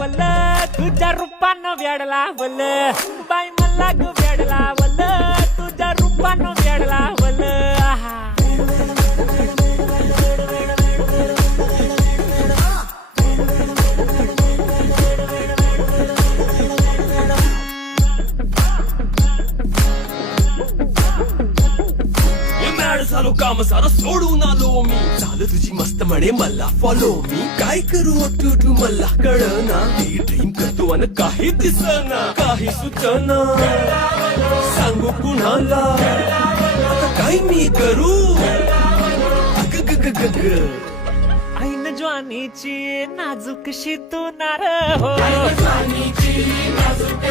लावल तुझ्या रूपानं वेड लावल बाई मला ग वेड लावल तुझ्या रूपानं वेड लावल आहा झालो काम सारं सोडून आलो मी झालं तुझी मस्त म्हणे मला फॉलो मी काय करू तू मला कळना ही ड्रीम करतो आणि काही दिसना काही सुचना सांगू कुणाला आता काय मी करू ऐन ज्वानीची नाजूकशी तू नार हो नाजूक